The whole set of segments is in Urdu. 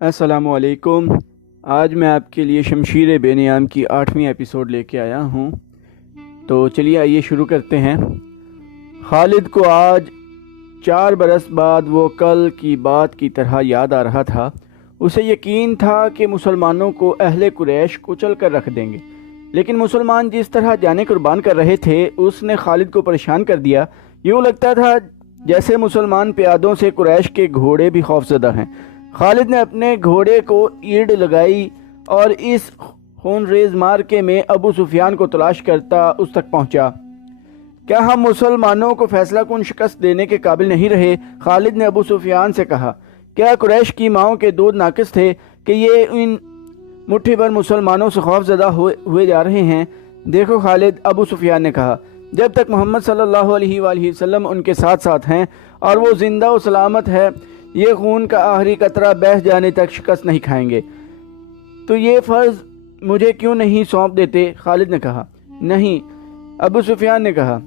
السلام علیکم۔ آج میں آپ کے لیے شمشیر بے نیام کی 8ویں ایپیسوڈ لے کے آیا ہوں، تو چلیے آئیے شروع کرتے ہیں۔ خالد کو آج 4 برس بعد وہ کل کی بات کی طرح یاد آ رہا تھا۔ اسے یقین تھا کہ مسلمانوں کو اہل قریش کچل کر رکھ دیں گے، لیکن مسلمان جس طرح جانیں قربان کر رہے تھے اس نے خالد کو پریشان کر دیا۔ یوں لگتا تھا جیسے مسلمان پیادوں سے قریش کے گھوڑے بھی خوفزدہ ہیں۔ خالد نے اپنے گھوڑے کو ایڑ لگائی اور اس خونریز مارکے میں ابو سفیان کو تلاش کرتا اس تک پہنچا۔ کیا ہم مسلمانوں کو فیصلہ کن شکست دینے کے قابل نہیں رہے؟ خالد نے ابو سفیان سے کہا۔ کیا قریش کی ماؤں کے دودھ ناقص تھے کہ یہ ان مٹھی بھر مسلمانوں سے خوف زدہ ہوئے جا رہے ہیں؟ دیکھو خالد، ابو سفیان نے کہا، جب تک محمد صلی اللہ علیہ وآلہ وسلم ان کے ساتھ ساتھ ہیں اور وہ زندہ و سلامت ہے، یہ خون کا آخری قطرہ بہہ جانے تک شکست نہیں کھائیں گے۔ تو یہ فرض مجھے کیوں نہیں سونپ دیتے؟ خالد نے کہا۔ نہیں، ابو سفیان نے کہا،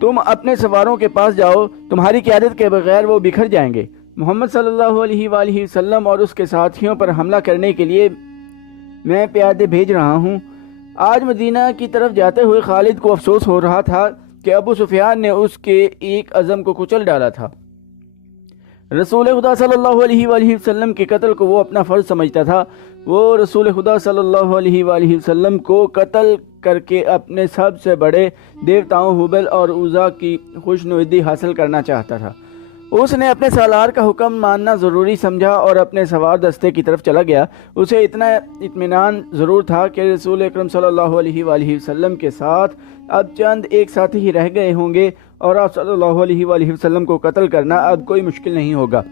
تم اپنے سواروں کے پاس جاؤ، تمہاری قیادت کے بغیر وہ بکھر جائیں گے۔ محمد صلی اللہ علیہ وآلہ وسلم اور اس کے ساتھیوں پر حملہ کرنے کے لیے میں پیادے بھیج رہا ہوں۔ آج مدینہ کی طرف جاتے ہوئے خالد کو افسوس ہو رہا تھا کہ ابو سفیان نے اس کے ایک عزم کو کچل ڈالا تھا۔ رسول خدا صلی اللہ علیہ وآلہ وسلم کے قتل کو وہ اپنا فرض سمجھتا تھا۔ وہ رسول خدا صلی اللہ علیہ وآلہ وسلم کو قتل کر کے اپنے سب سے بڑے دیوتاؤں حبل اور عزا کی خوشنودی حاصل کرنا چاہتا تھا۔ اس نے اپنے سالار کا حکم ماننا ضروری سمجھا اور اپنے سوار دستے کی طرف چلا گیا۔ اسے اتنا اطمینان ضرور تھا کہ رسول اکرم صلی اللہ علیہ وآلہ وسلم کے ساتھ اب چند ایک ساتھی ہی رہ گئے ہوں گے اور آپ صلی اللہ علیہ وآلہ وسلم کو قتل کرنا اب کوئی مشکل نہیں ہوگا،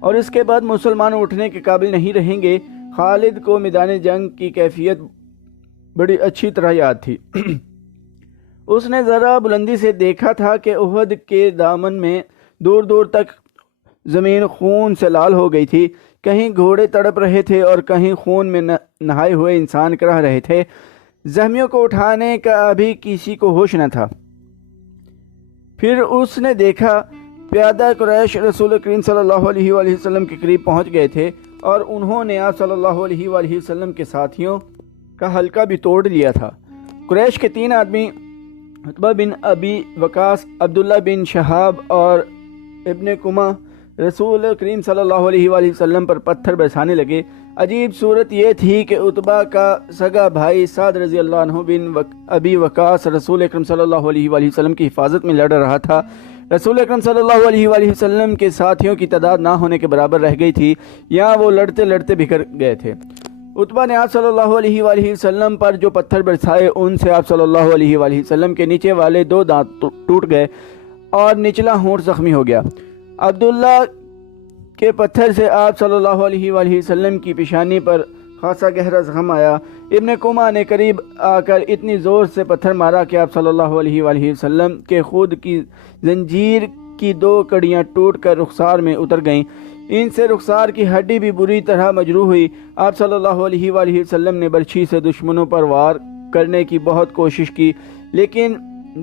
اور اس کے بعد مسلمان اٹھنے کے قابل نہیں رہیں گے۔ خالد کو میدان جنگ کی کیفیت بڑی اچھی طرح یاد تھی۔ اس نے ذرا بلندی سے دیکھا تھا کہ احد کے دامن میں دور دور تک زمین خون سے لال ہو گئی تھی۔ کہیں گھوڑے تڑپ رہے تھے اور کہیں خون میں نہائے ہوئے انسان کرہ رہے تھے۔ زخمیوں کو اٹھانے کا ابھی کسی کو ہوش نہ تھا۔ پھر اس نے دیکھا پیادہ قریش رسول کریم صلی اللہ علیہ وآلہ وسلم کے قریب پہنچ گئے تھے اور انہوں نے آپ صلی اللہ علیہ وآلہ وسلم کے ساتھیوں کا حلقہ بھی توڑ لیا تھا۔ قریش کے 3 آدمی عتبہ بن ابی وقاص، عبداللہ بن شہاب اور ابن کما رسول کریم صلی اللہ علیہ وآلہ وسلم پر پتھر برسانے لگے۔ عجیب صورت یہ تھی کہ عتبہ کا سگا بھائی سعد رضی اللہ عنہ بن ابی وقاص رسول اکرم صلی اللہ علیہ وآلہ وسلم کی حفاظت میں لڑ رہا تھا۔ رسول اکرم صلی اللہ علیہ وآلہ وسلم کے ساتھیوں کی تعداد نہ ہونے کے برابر رہ گئی تھی، یہاں وہ لڑتے لڑتے بکھر گئے تھے۔ عتبہ نے آپ صلی اللہ علیہ وآلہ وسلم پر جو پتھر برسائے ان سے آپ صلی اللہ علیہ وآلہ وسلم کے نیچے والے 2 دانت ٹوٹ گئے اور نچلا ہونٹ زخمی ہو گیا۔ عبداللہ کے پتھر سے آپ صلی اللہ علیہ وآلہ وسلم کی پیشانی پر خاصا گہرا زخم آیا۔ ابن کما نے قریب آ کر اتنی زور سے پتھر مارا کہ آپ صلی اللہ علیہ وآلہ وسلم کے خود کی زنجیر کی 2 کڑیاں ٹوٹ کر رخسار میں اتر گئیں۔ ان سے رخسار کی ہڈی بھی بری طرح مجروح ہوئی۔ آپ صلی اللہ علیہ وآلہ وسلم نے برچھی سے دشمنوں پر وار کرنے کی بہت کوشش کی، لیکن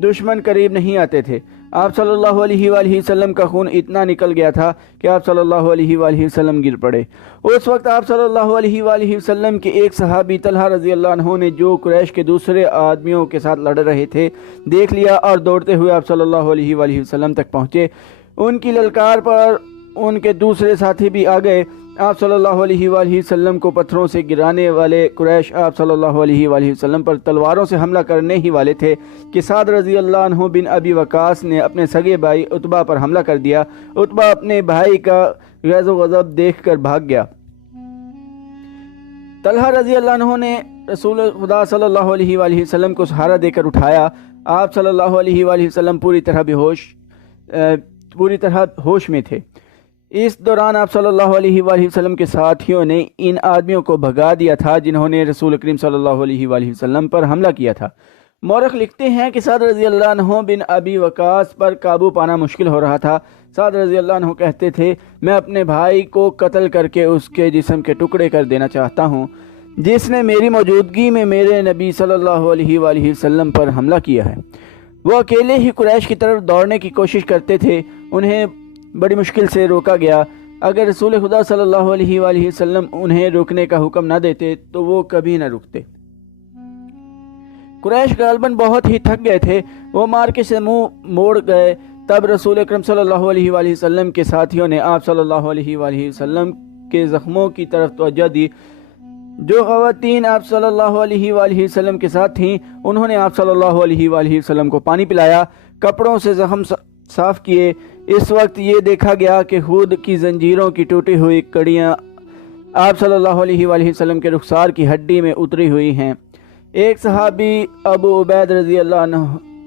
دشمن قریب نہیں آتے تھے۔ آپ صلی اللہ علیہ وآلہ وسلم کا خون اتنا نکل گیا تھا کہ آپ صلی اللہ علیہ وآلہ وسلم گر پڑے۔ اس وقت آپ صلی اللہ علیہ وآلہ وسلم کے ایک صحابی طلحہ رضی اللہ عنہ نے جو قریش کے دوسرے آدمیوں کے ساتھ لڑ رہے تھے دیکھ لیا اور دوڑتے ہوئے آپ صلی اللہ علیہ وآلہ وسلم تک پہنچے۔ ان کی للکار پر ان کے دوسرے ساتھی بھی آ گئے۔ آپ صلی اللہ علیہ وآلہ وسلم کو پتھروں سے گرانے والے قریش آپ صلی اللہ علیہ وآلہ وسلم پر تلواروں سے حملہ کرنے ہی والے تھے کہ سعد رضی اللہ عنہ بن ابی وقاص نے اپنے سگے بھائی عتبہ پر حملہ کر دیا۔ عتبہ اپنے بھائی کا غیظ و غضب دیکھ کر بھاگ گیا۔ طلحہ رضی اللہ عنہ نے رسول خدا صلی اللہ علیہ وآلہ وسلم کو سہارا دے کر اٹھایا۔ آپ صلی اللہ علیہ وآلہ وسلم پوری طرح ہوش میں تھے۔ اس دوران آپ صلی اللہ علیہ وآلہ وسلم کے ساتھیوں نے ان آدمیوں کو بھگا دیا تھا جنہوں نے رسول کریم صلی اللہ علیہ وآلہ وسلم پر حملہ کیا تھا۔ مورخ لکھتے ہیں کہ سعد رضی اللہ عنہ بن ابی وقاص پر قابو پانا مشکل ہو رہا تھا۔ سعد رضی اللہ عنہ کہتے تھے، میں اپنے بھائی کو قتل کر کے اس کے جسم کے ٹکڑے کر دینا چاہتا ہوں جس نے میری موجودگی میں میرے نبی صلی اللہ علیہ وآلہ وسلم پر حملہ کیا ہے۔ وہ اکیلے ہی قریش کی طرف دوڑنے کی کوشش کرتے تھے، انہیں بڑی مشکل سے روکا گیا۔ اگر رسول خدا صلی اللہ علیہ وآلہ وسلم انہیں رکنے کا حکم نہ دیتے تو وہ کبھی نہ رکتے۔ قریش غالباً بہت ہی تھک گئے تھے، وہ مارکے سے منہ موڑ گئے۔ تب رسول اکرم صلی اللہ علیہ وآلہ وسلم کے ساتھیوں نے آپ صلی اللہ علیہ وآلہ وسلم کے زخموں کی طرف توجہ دی۔ جو خواتین آپ صلی اللہ علیہ وآلہ وسلم کے ساتھ تھیں انہوں نے آپ صلی اللہ علیہ وآلہ وسلم کو پانی پلایا، کپڑوں سے زخم صاف کیے۔ اس وقت یہ دیکھا گیا کہ خود کی زنجیروں کی ٹوٹی ہوئی کڑیاں آپ صلی اللہ علیہ وآلہ وسلم کے رخسار کی ہڈی میں اتری ہوئی ہیں۔ ایک صحابی ابو عبید رضی اللہ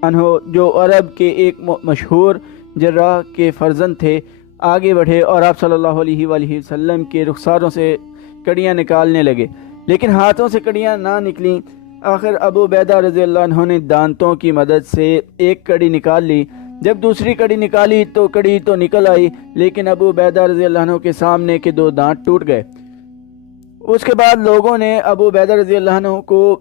عنہ جو عرب کے ایک مشہور جراح کے فرزند تھے آگے بڑھے اور آپ صلی اللہ علیہ وآلہ وسلم کے رخساروں سے کڑیاں نکالنے لگے، لیکن ہاتھوں سے کڑیاں نہ نکلیں۔ آخر ابو عبیدہ رضی اللہ عنہ نے دانتوں کی مدد سے ایک کڑی نکال لی۔ جب دوسری کڑی نکالی تو کڑی تو نکل آئی، لیکن ابو عبیدہ رضی اللہ عنہ کے سامنے کے 2 دانت ٹوٹ گئے۔ اس کے بعد لوگوں نے ابو عبیدہ رضی اللہ عنہ کو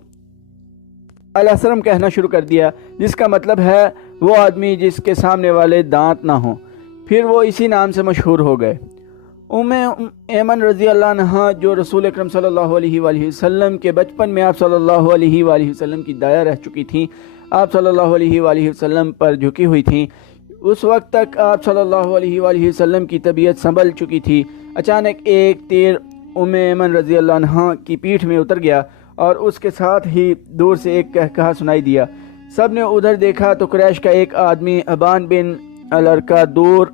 الاسرم کہنا شروع کر دیا، جس کا مطلب ہے وہ آدمی جس کے سامنے والے دانت نہ ہوں۔ پھر وہ اسی نام سے مشہور ہو گئے۔ ایمن رضی اللہ عنہ جو رسول اکرم صلی اللہ علیہ وآلہ وسلم کے بچپن میں آپ صلی اللہ علیہ وآلہ وسلم کی دایا رہ چکی تھیں، آپ صلی اللہ علیہ وآلہ وسلم پر جھکی ہوئی تھیں۔ اس وقت تک آپ صلی اللہ علیہ وآلہ وسلم کی طبیعت سنبھل چکی تھی۔ اچانک ایک تیر ایمن رضی اللہ عنہ کی پیٹھ میں اتر گیا اور اس کے ساتھ ہی دور سے ایک کہکہا سنائی دیا۔ سب نے ادھر دیکھا تو قریش کا ایک آدمی ابان بن الارقہ دور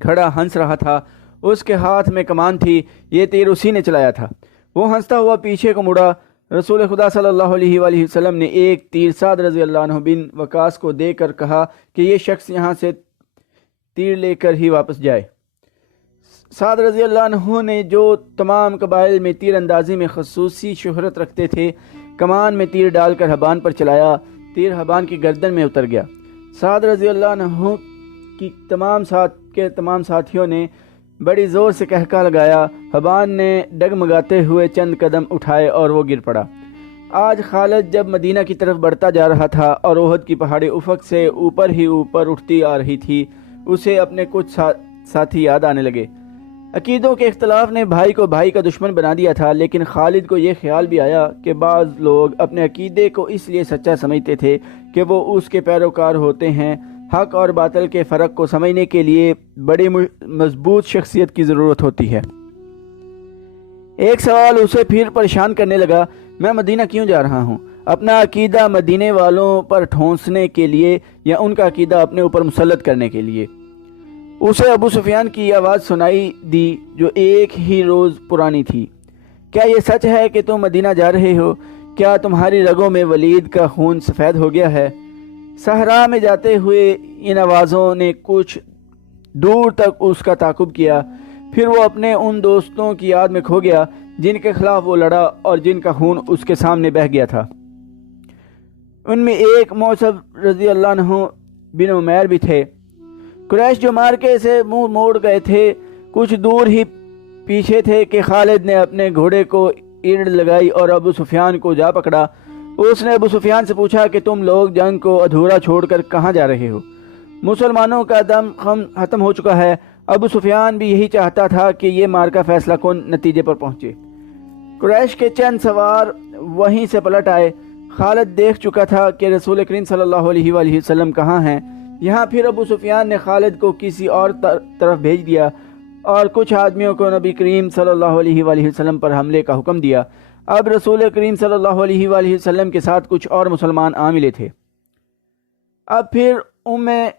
کھڑا ہنس رہا تھا۔ اس کے ہاتھ میں کمان تھی، یہ تیر اسی نے چلایا تھا۔ وہ ہنستا ہوا پیچھے کو مڑا۔ رسول خدا صلی اللہ علیہ وآلہ وسلم نے ایک تیر سعد رضی اللہ عنہ بن وقاص کو دے کر کہا کہ یہ شخص یہاں سے تیر لے کر ہی واپس جائے۔ سعد رضی اللہ عنہ نے جو تمام قبائل میں تیر اندازی میں خصوصی شہرت رکھتے تھے، کمان میں تیر ڈال کر حبان پر چلایا۔ تیر حبان کی گردن میں اتر گیا۔ سعد رضی اللہ عنہ کی تمام ساتھیوں نے بڑی زور سے کہکا لگایا۔ حبان نے ڈگمگاتے ہوئے چند قدم اٹھائے اور وہ گر پڑا۔ آج خالد جب مدینہ کی طرف بڑھتا جا رہا تھا اور احد کی پہاڑی افق سے اوپر ہی اوپر اٹھتی آ رہی تھی، اسے اپنے کچھ ساتھی یاد آنے لگے۔ عقیدوں کے اختلاف نے بھائی کو بھائی کا دشمن بنا دیا تھا، لیکن خالد کو یہ خیال بھی آیا کہ بعض لوگ اپنے عقیدے کو اس لیے سچا سمجھتے تھے کہ وہ اس کے پیروکار ہوتے ہیں۔ حق اور باطل کے فرق کو سمجھنے کے لیے بڑی مضبوط شخصیت کی ضرورت ہوتی ہے۔ ایک سوال اسے پھر پریشان کرنے لگا، میں مدینہ کیوں جا رہا ہوں؟ اپنا عقیدہ مدینے والوں پر ٹھونسنے کے لیے یا ان کا عقیدہ اپنے اوپر مسلط کرنے کے لیے؟ اسے ابو سفیان کی آواز سنائی دی جو ایک ہی روز پرانی تھی۔ کیا یہ سچ ہے کہ تم مدینہ جا رہے ہو؟ کیا تمہاری رگوں میں ولید کا خون سفید ہو گیا ہے؟ صحرا میں جاتے ہوئے ان آوازوں نے کچھ دور تک اس کا تعاقب کیا، پھر وہ اپنے ان دوستوں کی یاد میں کھو گیا جن کے خلاف وہ لڑا اور جن کا خون اس کے سامنے بہہ گیا تھا۔ ان میں ایک موصب رضی اللہ عنہ بن عمیر بھی تھے۔ قریش جو مارکے سے منہ موڑ گئے تھے کچھ دور ہی پیچھے تھے کہ خالد نے اپنے گھوڑے کو ایڑ لگائی اور ابو سفیان کو جا پکڑا۔ اس نے ابو سفیان سے پوچھا کہ تم لوگ جنگ کو ادھورا چھوڑ کر کہاں جا رہے ہو؟ مسلمانوں کا دم ختم ہو چکا ہے۔ ابو سفیان بھی یہی چاہتا تھا کہ یہ مارکا فیصلہ کن نتیجے پر پہنچے۔ قریش کے چند سوار وہیں سے پلٹ آئے۔ خالد دیکھ چکا تھا کہ رسول کریم صلی اللہ علیہ وآلہ وسلم کہاں ہیں۔ یہاں پھر ابو سفیان نے خالد کو کسی اور طرف بھیج دیا اور کچھ آدمیوں کو نبی کریم صلی اللہ علیہ وآلہ وسلم پر حملے کا حکم دیا۔ اب رسول کریم صلی اللہ علیہ وآلہ وسلم کے ساتھ کچھ اور مسلمان آ ملے تھے۔ اب پھر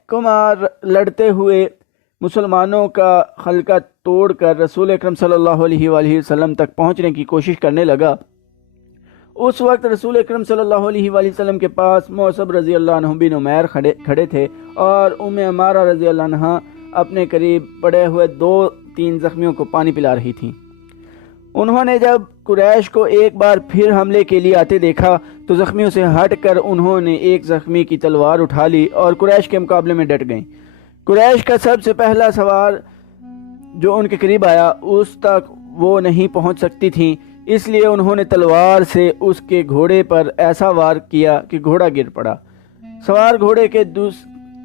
کمار لڑتے ہوئے مسلمانوں کا حلقہ توڑ کر رسول اکرم صلی اللہ علیہ وآلہ وسلم تک پہنچنے کی کوشش کرنے لگا۔ اس وقت رسول اکرم صلی اللہ علیہ وآلہ وسلم کے پاس موصب رضی اللہ عنہ بن عمیر کھڑے تھے اور عمارہ رضی اللہ عنہ اپنے قریب پڑے ہوئے 2-3 زخمیوں کو پانی پلا رہی تھیں۔ انہوں نے جب قریش کو ایک بار پھر حملے کے لیے آتے دیکھا تو زخمیوں سے ہٹ کر انہوں نے ایک زخمی کی تلوار اٹھا لی اور قریش کے مقابلے میں ڈٹ گئیں۔ قریش کا سب سے پہلا سوار جو ان کے قریب آیا اس تک وہ نہیں پہنچ سکتی تھیں، اس لیے انہوں نے تلوار سے اس کے گھوڑے پر ایسا وار کیا کہ گھوڑا گر پڑا۔ سوار گھوڑے کے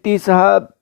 30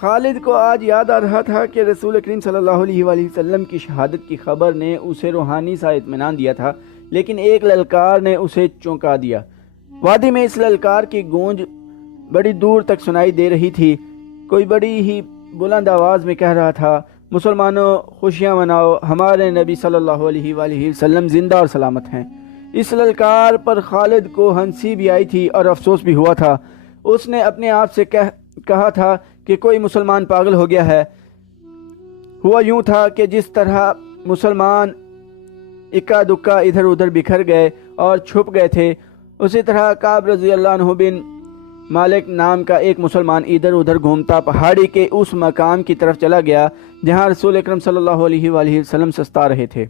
خالد کو آج یاد آ رہا تھا کہ رسول کریم صلی اللہ علیہ وآلہ وسلم کی شہادت کی خبر نے اسے روحانی سا اطمینان دیا تھا، لیکن ایک للکار نے اسے چونکا دیا۔ وادی میں اس للکار کی گونج بڑی دور تک سنائی دے رہی تھی۔ کوئی بڑی ہی بلند آواز میں کہہ رہا تھا، مسلمانوں خوشیاں مناؤ، ہمارے نبی صلی اللہ علیہ وآلہ وسلم زندہ اور سلامت ہیں۔ اس للکار پر خالد کو ہنسی بھی آئی تھی اور افسوس بھی ہوا تھا۔ اس نے اپنے آپ سے کہا تھا کہ کوئی مسلمان پاگل ہو گیا ہے۔ ہوا یوں تھا کہ جس طرح مسلمان اکا دکا ادھر ادھر بکھر گئے اور چھپ گئے تھے، اسی طرح کعب رضی اللہ عنہ بن مالک نام کا ایک مسلمان ادھر ادھر گھومتا پہاڑی کے اس مقام کی طرف چلا گیا جہاں رسول اکرم صلی اللہ علیہ وآلہ وسلم سستا رہے تھے۔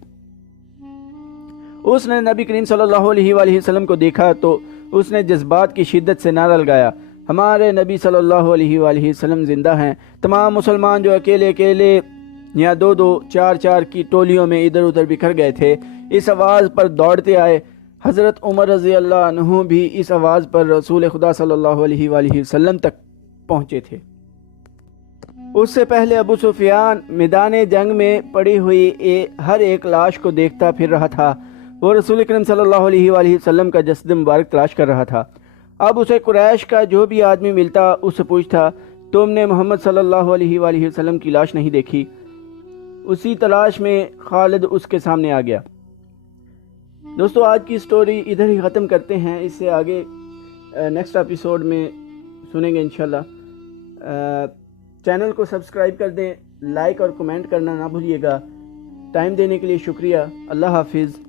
اس نے نبی کریم صلی اللہ علیہ وآلہ وسلم کو دیکھا تو اس نے جذبات کی شدت سے نعرہ لگایا، ہمارے نبی صلی اللہ علیہ وآلہ وسلم زندہ ہیں۔ تمام مسلمان جو اکیلے اکیلے یا دو دو چار چار کی ٹولیوں میں ادھر ادھر بکھر گئے تھے، اس آواز پر دوڑتے آئے۔ حضرت عمر رضی اللہ عنہ بھی اس آواز پر رسول خدا صلی اللہ علیہ وآلہ وسلم تک پہنچے تھے۔ اس سے پہلے ابو سفیان میدان جنگ میں پڑی ہوئی ہر ایک لاش کو دیکھتا پھر رہا تھا۔ وہ رسول اکرم صلی اللہ علیہ وآلہ وسلم کا جسد مبارک تلاش کر رہا تھا۔ اب اسے قریش کا جو بھی آدمی ملتا اس سے پوچھتا، تم نے محمد صلی اللہ علیہ وآلہ وسلم کی لاش نہیں دیکھی؟ اسی تلاش میں خالد اس کے سامنے آ گیا۔ دوستو، آج کی سٹوری ادھر ہی ختم کرتے ہیں، اس سے آگے نیکسٹ ایپیسوڈ میں سنیں گے انشاءاللہ۔ چینل کو سبسکرائب کر دیں، لائک اور کمنٹ کرنا نہ بھولیے گا۔ ٹائم دینے کے لیے شکریہ۔ اللہ حافظ۔